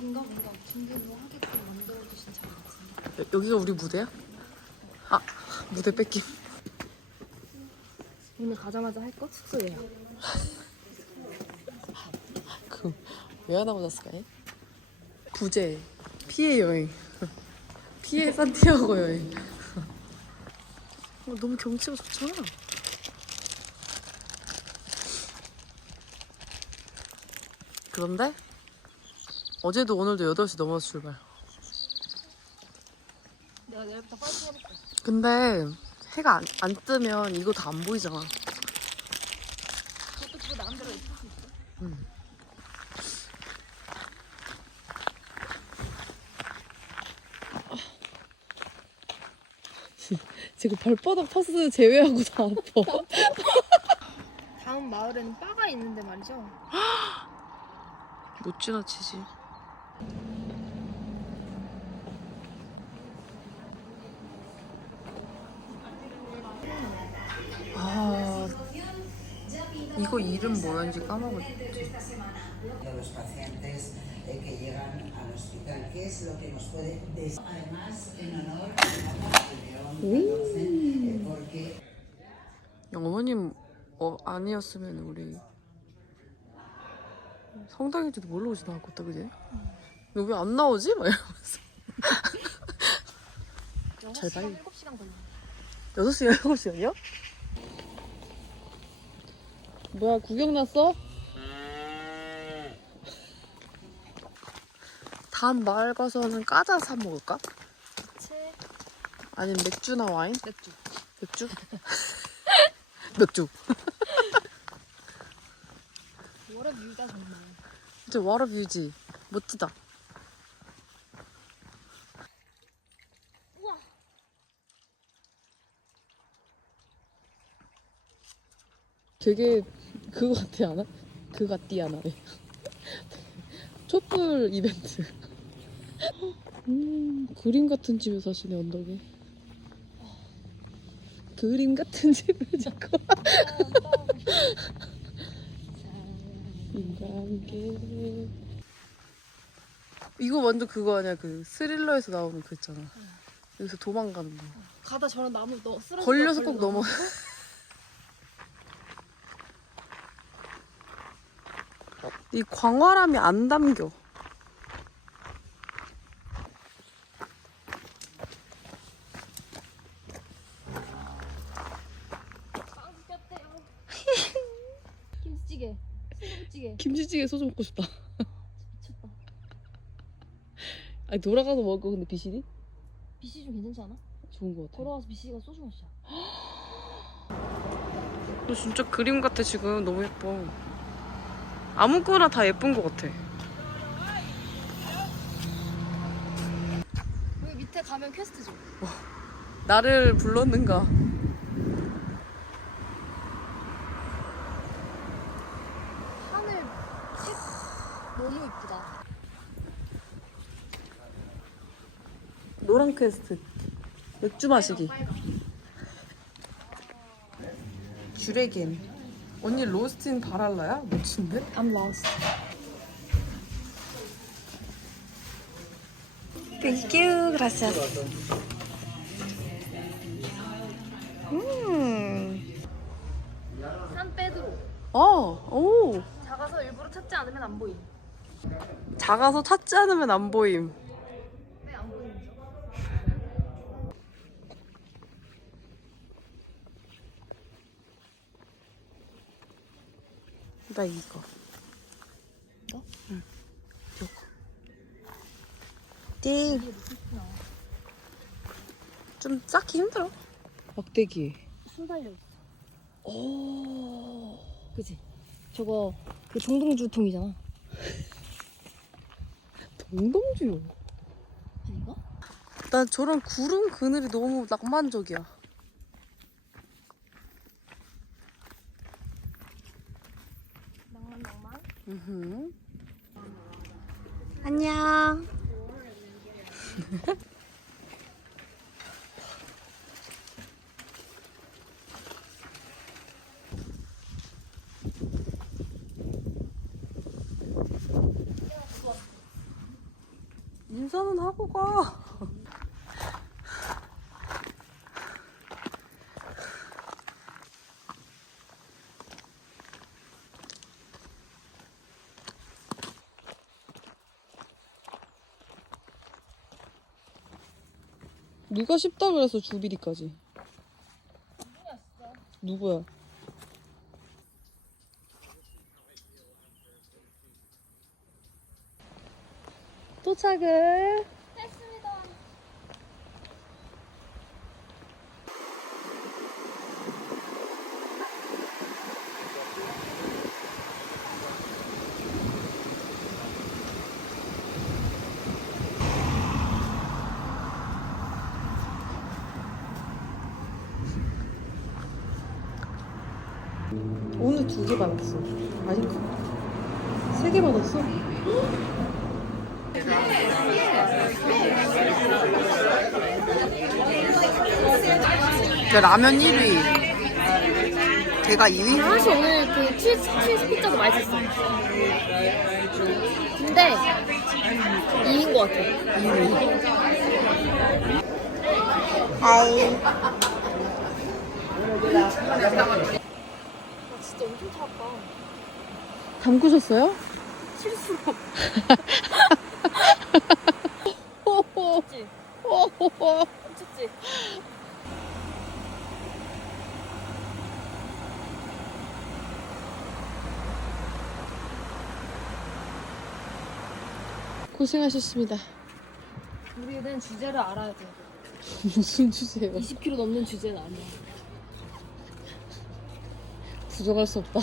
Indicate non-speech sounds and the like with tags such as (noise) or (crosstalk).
뭔가 뭔가 준비를 하게끔 만들어주신 잘 같은데. 여- 여기가 우리 무대야? 아 무대 뺏김 오늘 가자마자 할 거? 숙소예요. 그왜 하나고 잤을까 해? 부재 피해 여행 피해 산티아고 여행 어, 너무 경치가 좋잖아 그런데 어제도 오늘도 8시 넘어서 출발 내가 내일부터 파이팅 해볼게. 근데 해가 안, 안 뜨면 이거 다 안 보이잖아 그것도 그거 나름대로 예쁠 수 있어. (laughs) 지금 발바닥 파스 제외하고 다 아파 다음 마을에는 바가 있는데 말이죠. (gasps) 못 지나치지. 아, 이거 이름 뭐였는지 까먹었지. eh, eh, porque 어머님 어, 아니었으면 우리 성당인지도 모르고 지나갔겠다, 그지? 너왜안 나오지? 막 이러면서. 잘 봐요. 7시간 걸려. 6시간, 7시간이요? 뭐야, 구경 났어? 다음 마을 가서는 까자 사 먹을까? 채 아니면 맥주나 와인? 맥주. 맥주? (laughs) 맥주. 워러 뷰가 정말. 진짜 와라뷰지. 멋지다. 되게 그거 같지 않아? 그 같디 않아? (laughs) 촛불 이벤트. 음, 그림 같은 집에 사시네 언덕에. 그림 같은 집을 (laughs) 인과 함께. 이거 완전 그거 아니야? 그 스릴러에서 나오는 그 있잖아. 여기서 도망가는 거. 가다 저런 나무 너 쓰러져. 걸려서 꼭 넘어. (laughs) 이 광활함이 안 담겨. 김치찌개. 순두부찌개. 김치찌개 소주 먹고 싶다. 미쳤다. 아니 돌아가서 먹을 근데 비실이 BC 좀 괜찮지 않아? 좋은 거 같아. 걸어와서 BC가 소주 마시자. 너 진짜 그림 같아 지금 너무 예뻐. 아무거나 다 예쁜 거 같아. 여기 밑에 가면 퀘스트죠. 나를 불렀는가? 하늘 색 너무 이쁘다. 노란 퀘스트. 맥주 마시기. 주레겐. 언니 로스틴 바랄라야? 멋진데? I'm lost. Thank you, gracias. 음. 산페드로. 어, 오. 작아서 일부러 찾지 않으면 안 보임. 작아서 찾지 않으면 안 보임. 왜 안 보이는 죠 나 이거. 이거? 응. 이거. 띵. 이게 무슨 소리야? 좀 쌓기 힘들어. 막대기. 순 달려 있어. 오. 그지? 저거 그 동동주통이잖아. 동동주. 아닌가? (laughs) 난 저런 구름 그늘이 너무 낭만적이야. 낭만 낭만. 으흠. 안녕. 우산은 하고 가. 누가 쉽다 그래서 주비리까지. 누구야? 도착을. 오늘 두 개 받았어. 아닌가? 세 개 받았어? 라면 1위. 걔가 2위? 사실 오늘 그 치즈, 치즈 피자도 맛있었어. 근데 2인 것 같아. 아우. 진짜 엄청 차갑다. 담그셨어요? 실수로. 호호호. 춥지? 고생하셨습니다. 우리는 주제를 알아야 돼. (laughs) 무슨 주제요? 20kg 넘는 주제는 아니야. 부정할 수 없다.